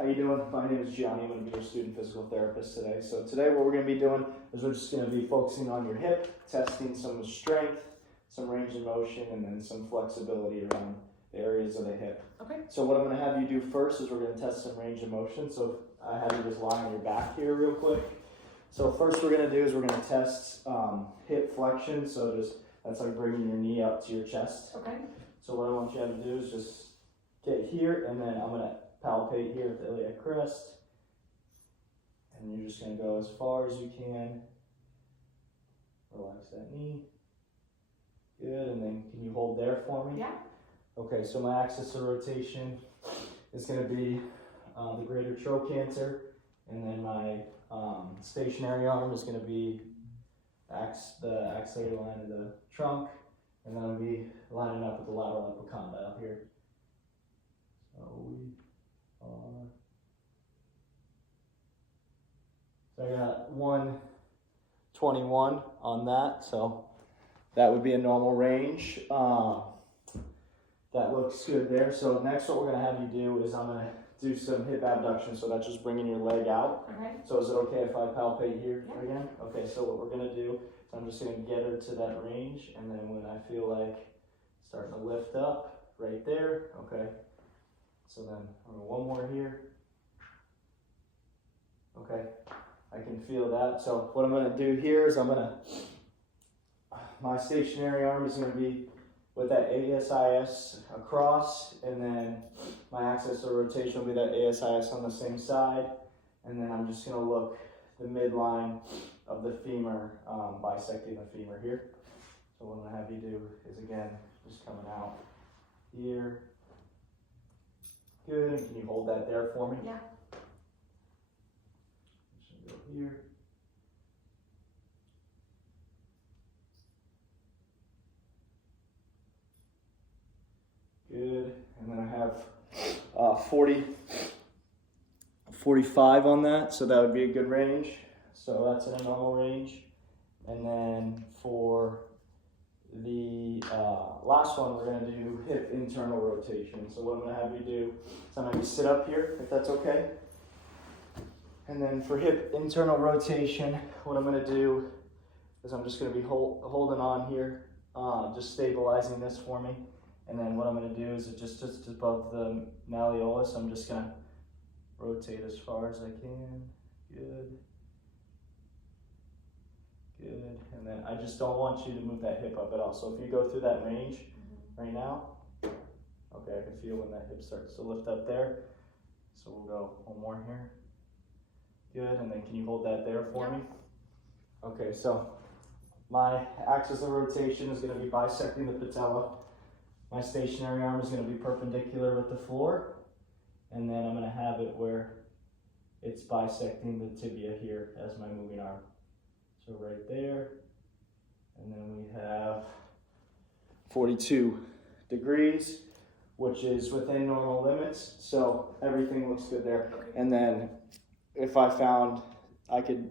How you doing? My name is Gianni. I'm going to be your student physical therapist today. So today what we're going to be doing is we're just going to be focusing on your hip, testing some strength, some range of motion, and then some flexibility around the areas of the hip. Okay. So what I'm going to have you do first is we're going to test some range of motion. So I have you just lie on your back here real quick. So first we're going to do is we're going to test hip flexion. So that's like bringing your knee up to your chest. Okay. So what I want you to do is just get here, and then I'm going to palpate here at the iliac crest, and you're just going to go as far as you can. Relax that knee. Good, and then can you hold there for me? Yeah. Okay, so my axis of rotation is going to be the greater trochanter, and then my stationary arm is going to be the axillary line of the trunk, and then I'll be lining up with the lateral epicondyle here. So I got 121 on that, so that would be a normal range. That looks good there. So next what we're going to have you do is I'm going to do some hip abduction, so that's just bringing your leg out. Okay. So is it okay if I palpate here Yeah. again? Okay, so what we're going to do is I'm just going to get her to that range, and then when I feel like starting to lift up, right there, okay. So then one more here. Okay, I can feel that. So what I'm going to do here is my stationary arm is going to be with that ASIS across, and then my axis of rotation will be that ASIS on the same side, and then I'm just going to look the midline of the femur, bisecting the femur here. So what I'm going to have you do is, again, just coming out here. Good, and can you hold that there for me? Yeah. Just gonna go here. Good, and then I have 45 on that, so that would be a good range. So that's in a normal range. And then for the last one, we're going to do hip internal rotation. So what I'm going to have you do is I'm going to have you sit up here, if that's okay. And then for hip internal rotation, what I'm going to do is I'm just going to be holding on here, just stabilizing this for me. And then what I'm going to do is just above the malleolus, I'm just going to rotate as far as I can. Good. Good, and then I just don't want you to move that hip up at all. So if you go through that range right now, okay, I can feel when that hip starts to lift up there. So we'll go one more here. Good, and then can you hold that there for me? Okay, so my axis of rotation is going to be bisecting the patella. My stationary arm is going to be perpendicular with the floor, and then I'm going to have it where it's bisecting the tibia here as my moving arm. So right there, and then we have 42 degrees, which is within normal limits, so everything looks good there. And then if I found, I could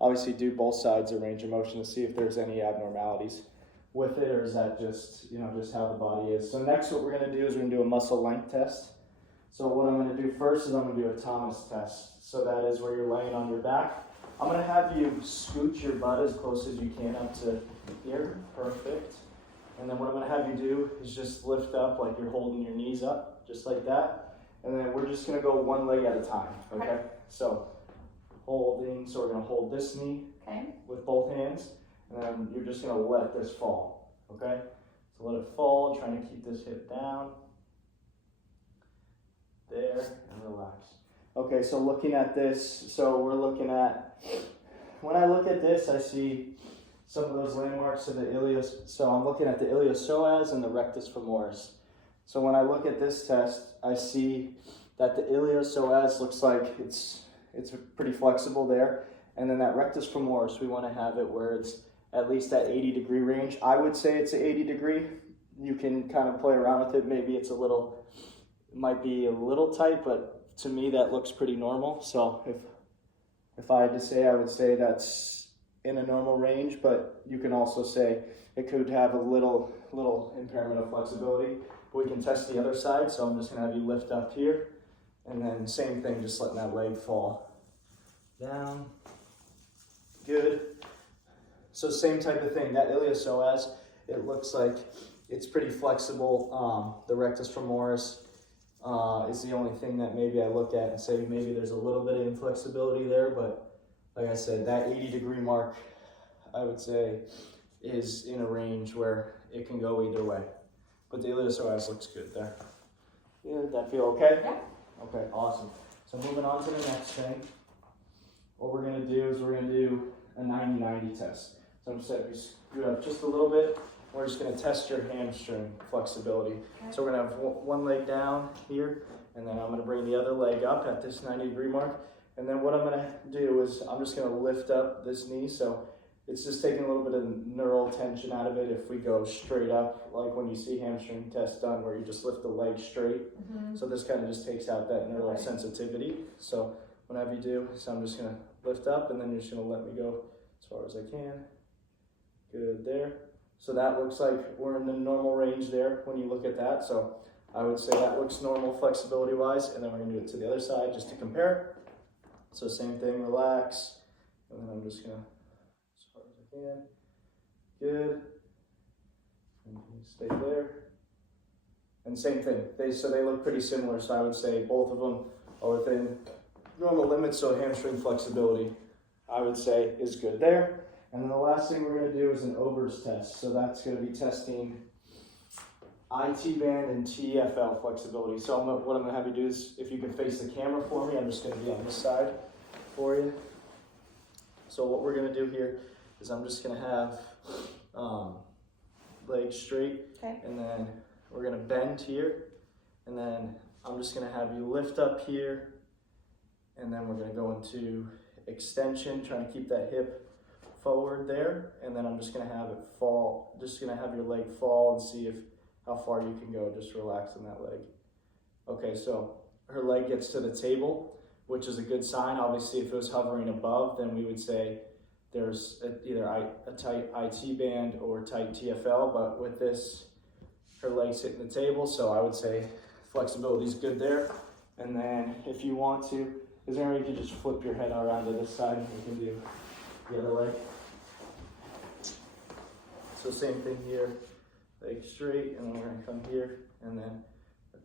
obviously do both sides of range of motion to see if there's any abnormalities with it, or is that just how the body is. So next what we're going to do is we're going to do a muscle length test. So what I'm going to do first is I'm going to do a Thomas test. So that is where you're laying on your back. I'm going to have you scooch your butt as close as you can up to here. Perfect. And then what I'm going to have you do is just lift up like you're holding your knees up, just like that. And then we're just going to go one leg at a time, okay? So holding, so we're going to hold this knee with both hands, and then you're just going to let this fall, okay? So let it fall, trying to keep this hip down. There, and relax. Okay, so looking at this, when I look at this, I see some of those landmarks of the ilius. So I'm looking at the iliopsoas and the rectus femoris. So when I look at this test, I see that the iliopsoas looks like it's pretty flexible there. And then that rectus femoris, we want to have it where it's at least that 80-degree range. I would say it's an 80 degree. You can kind of play around with it. Maybe it might be a little tight, but to me that looks pretty normal. So if I had to say, I would say that's in a normal range, but you can also say it could have a little impairment of flexibility. But we can test the other side, so I'm just going to have you lift up here, And then same thing, just letting that leg fall down. Good. So same type of thing, that iliopsoas, it looks like it's pretty flexible. The rectus femoris is the only thing that maybe I look at and say maybe there's a little bit of inflexibility there, but like I said, that 80-degree mark, I would say, is in a range where it can go either way. But the iliopsoas looks good there. Yeah, did that feel okay? Yeah. Okay, awesome. So moving on to the next thing, what we're gonna do is we're gonna do a 90-90 test. So I'm just gonna screw up just a little bit. We're just gonna test your hamstring flexibility. Okay. So we're gonna have one leg down here, and then I'm gonna bring the other leg up at this 90-degree mark. And then what I'm gonna do is I'm just gonna lift up this knee. So it's just taking a little bit of neural tension out of it if we go straight up, like when you see hamstring test done where you just lift the leg straight. So this kind of just takes out that neural sensitivity. So whatever you do, so I'm just gonna lift up and then you're just gonna let me go as far as I can. Good there. So that looks like we're in the normal range there when you look at that. So I would say that looks normal flexibility wise, and then we're gonna do it to the other side just to compare. So same thing, relax, and then I'm just gonna, as far as I can. Good. And stay there. And same thing, so they look pretty similar, so I would say both of them are within normal limits, so hamstring flexibility, I would say, is good there. And then the last thing we're gonna do is an Ober's test. So that's gonna be testing IT band and TFL flexibility. So what I'm gonna have you do is, if you can face the camera for me, I'm just gonna be on this side for you. So what we're gonna do here is I'm just gonna have legs straight, Okay. and then we're gonna bend here, and then I'm just gonna have you lift up here, and then we're gonna go into extension, trying to keep that hip forward there, and then I'm just gonna have it fall, just gonna have your leg fall and see how far you can go, just relaxing that leg. Okay, so her leg gets to the table, which is a good sign. Obviously, if it was hovering above, then we would say there's either a tight IT band or tight TFL, but with this, her leg's hitting the table, so I would say flexibility is good there. And then if you want to, is there any way you can just flip your head around to this side and we can do the other leg? So same thing here, leg straight, and then we're gonna come here, and then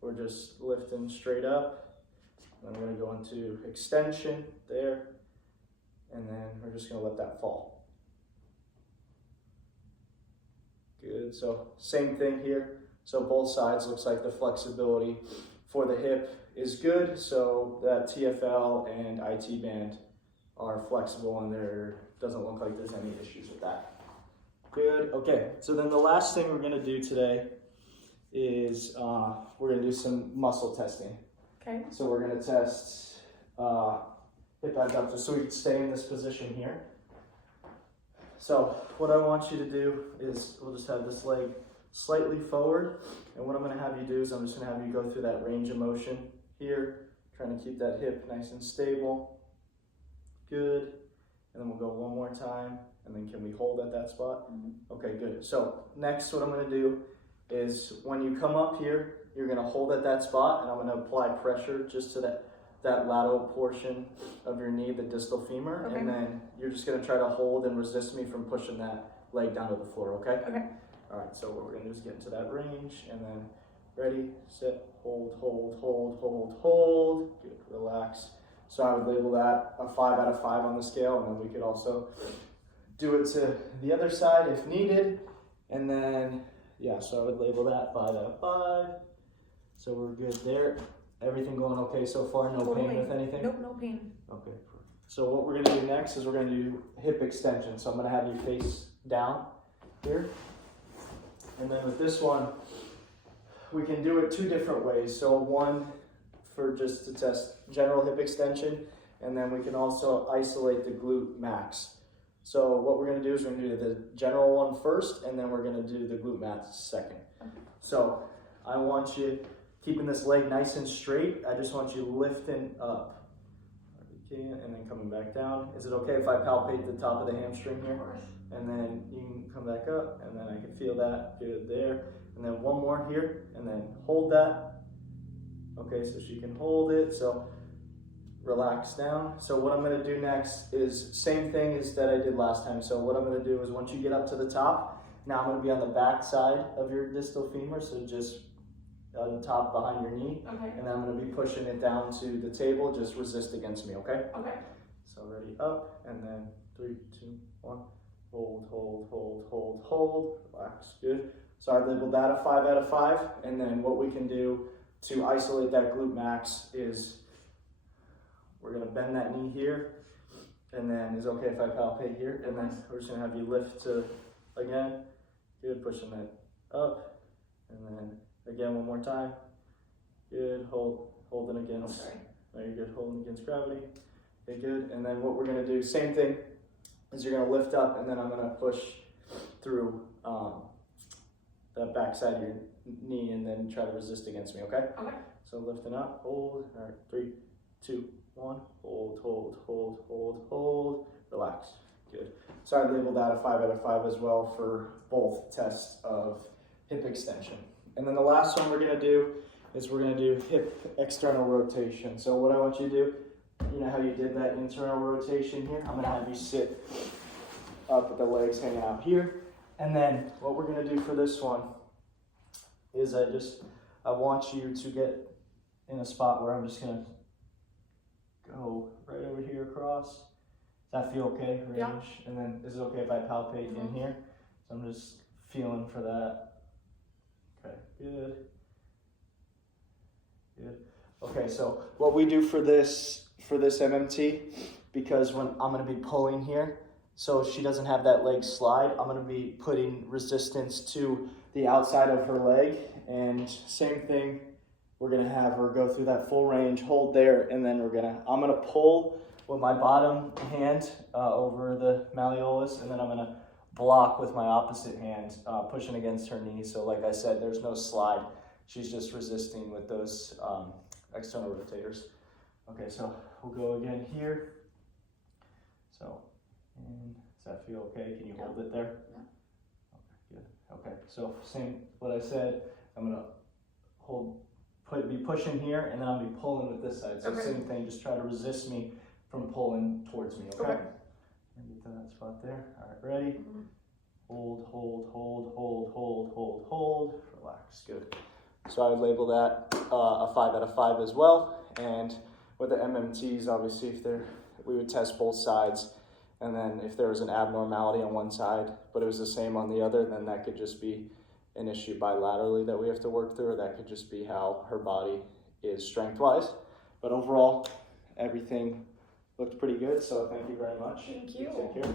we're just lifting straight up. And then we're gonna go into extension there, and then we're just gonna let that fall. Good, so same thing here. So both sides looks like the flexibility for the hip is good, so that TFL and IT band are flexible, and there doesn't look like there's any issues with that. Good, okay, so then the last thing we're gonna do today is we're gonna do some muscle testing. Okay. So we're gonna test hip abductors, so we can stay in this position here. So what I want you to do is, we'll just have this leg slightly forward, and what I'm gonna have you do is I'm just gonna have you go through that range of motion here, trying to keep that hip nice and stable. Good, and then we'll go one more time, and then can we hold at that spot? Okay, good. So next what I'm gonna do is when you come up here, you're gonna hold at that spot, and I'm gonna apply pressure just to that lateral portion of your knee, the distal femur, Okay. and then you're just gonna try to hold and resist me from pushing that leg down to the floor, okay? Okay. All right, so what we're gonna do is get into that range, and then ready, set, hold, hold, hold, hold, hold. Good, relax. So I would label that a 5 out of 5 on the scale, and then we could also do it to the other side if needed. And then, yeah, so I would label that 5 out of 5. So we're good there. Everything going okay so far? No pain with anything? Nope, no pain. Okay. So what we're gonna do next is we're gonna do hip extension. So I'm gonna have you face down here. And then with this one, we can do it 2 different ways. So one for just to test general hip extension, and then we can also isolate the glute max. So what we're gonna do is we're gonna do the general one first, and then we're gonna do the glute max second. So I want you keeping this leg nice and straight. I just want you lifting up. If you can, and then coming back down. Is it okay if I palpate the top of the hamstring here? Of course. And then you can come back up, and then I can feel that. Good there. And then one more here, and then hold that. Okay, so she can hold it, so relax down. So what I'm gonna do next is same thing as that I did last time. So what I'm gonna do is once you get up to the top, now I'm gonna be on the back side of your distal femur, so just on the top behind your knee. Okay. And then I'm gonna be pushing it down to the table, just resist against me, okay? Okay. So ready, up, and then 3, 2, 1. Hold, hold, hold, hold, hold, relax, good. So I labeled that a 5 out of 5, and then what we can do to isolate that glute max is we're gonna bend that knee here, and then is it okay if I palpate here? And then we're just gonna have you lift to, again, good, pushing that up, and then again one more time, good, holding against, Sorry. no, you're good, holding against gravity, okay, good. And then what we're gonna do, same thing, is you're gonna lift up, and then I'm gonna push through the back side of your knee, and then try to resist against me, okay? Okay. So lifting up, hold, all right, 3, 2, 1, hold, hold, hold, hold, hold, relax, good. So I labeled that a 5 out of 5 as well for both tests of hip extension. And then the last one we're gonna do is we're gonna do hip external rotation. So what I want you to do, you know how you did that internal rotation here? I'm gonna have you sit up with the legs hanging out here. And then what we're gonna do for this one is I want you to get in a spot where I'm just gonna go right over here across. Does that feel okay? Range? Yeah. And then is it okay if I palpate in here? So I'm just feeling for that. Okay, good. Good. Okay, so what we do for this MMT, because when I'm gonna be pulling here, so she doesn't have that leg slide, I'm gonna be putting resistance to the outside of her leg, and same thing, we're gonna have her go through that full range, hold there, and then I'm gonna pull with my bottom hand over the malleolus, and then I'm gonna block with my opposite hand, pushing against her knee. So like I said, there's no slide. She's just resisting with those external rotators. Okay, so we'll go again here. So, and does that feel okay? Can you hold it there? Yeah. Okay, good. Okay, so same what I said. I'm gonna be pushing here, and then I'll be pulling with this side. So same thing, just try to resist me from pulling towards me, okay? Get to that spot there. All right, ready? Hold, hold, hold, hold, hold, hold, hold. Relax, good. So I would label that a 5 out of 5 as well. And with the MMTs, obviously, we would test both sides. And then if there was an abnormality on one side, but it was the same on the other, then that could just be an issue bilaterally that we have to work through, or that could just be how her body is strength-wise. But overall, everything looked pretty good, so thank you very much. Thank you. Take care.